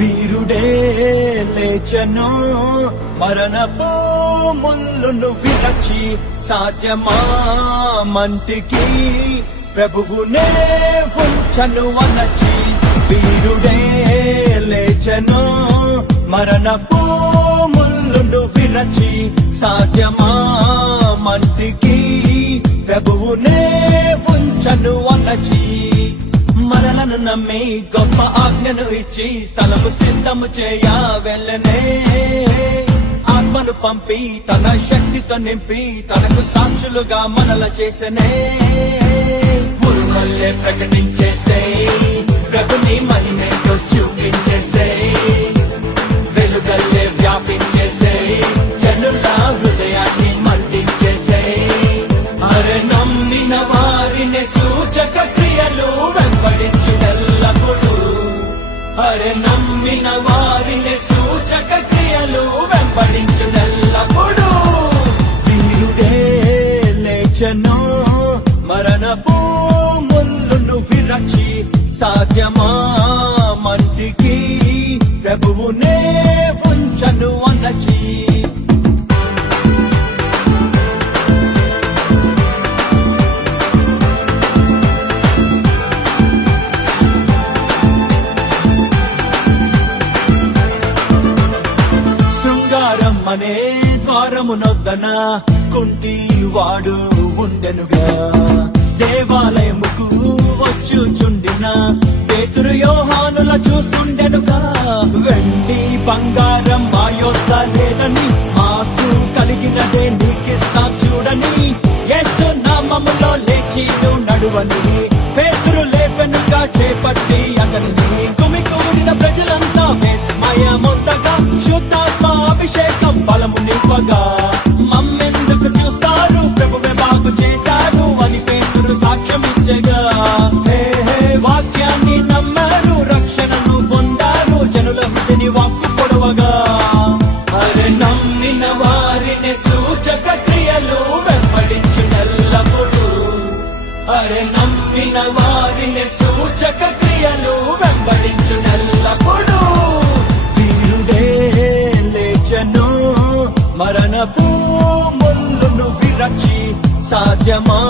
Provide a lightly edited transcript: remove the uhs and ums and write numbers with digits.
వీరుడే లేచెను మరణపు ముళ్ళును విరచి సాధ్యమా మంటికి ప్రభువునే ఉంచను అనచి వీరుడే లేచెను మరణపు ముళ్ళును విరచి సాధ్యమా మంటికి ప్రభువునే ఉంచను అనచి మరలను నమ్మి గొప్ప ఆజ్ఞను ఇచ్చి స్థలము సిద్ధము చేయ వెళ్ళనే ఆత్మను పంపి తన శక్తితో నింపి తనకు సాక్షులుగా మనల చేసనే మురుమల్లే ప్రకటించేసే ప్రభుని మహిమేతో చూపించేసే వెలుగల్లే వ్యాపించేసే జనుల హృదయాన్ని మండించేసే అరే నమ్మిన వారిని సూచక క్రియలు వెంబడించుడెల్లప్పుడు అరే నమ్మిన వారిని సూచక క్రియలు వెంబడించుడెల్లప్పుడు వీరుడే లేచెను మరణపు ముళ్ళును విరచి సాధ్యమా మంటికి ప్రభువునే ఉంచను అనచి అనే ద్వారమునొద్దన కుంటి వాడు ఉండెనుగా దేవాలయముకు వచ్చుచుండిన పేతురు యోహానుల చూస్తుండెనుగా వెండి బంగారం మా యొద్ద లేదని మాకు కలిగినదే నీకిస్తా చూడని యేసు నామములో లేచి నడువని పేతురు లేపెనుగా చేపట్టి అతనిని గుమికూడిన ప్రజలంతా విస్మయముందగా శుద్ధాత్మ అభిషేకం బలము నింపగా మమ్మెందుకు చూస్తారు ప్రభువే బాగు చేశాడు అని పేతురు సాక్ష్యం ఇచ్చగా వాక్యాన్ని నమ్మారు రక్షణను పొందారు జనుల హృదయని వాక్కు పొడవగా అరే నమ్మిన వారిని సూచక క్రియలు వెంబడించుడెల్లప్పుడు అరే నమ్మిన వారిని సూచక క్రియలు వెంబడించుడెల్లప్పుడు వీరుడే లేచెను మరణపు ముళ్ళును విరచి సాధ్యమా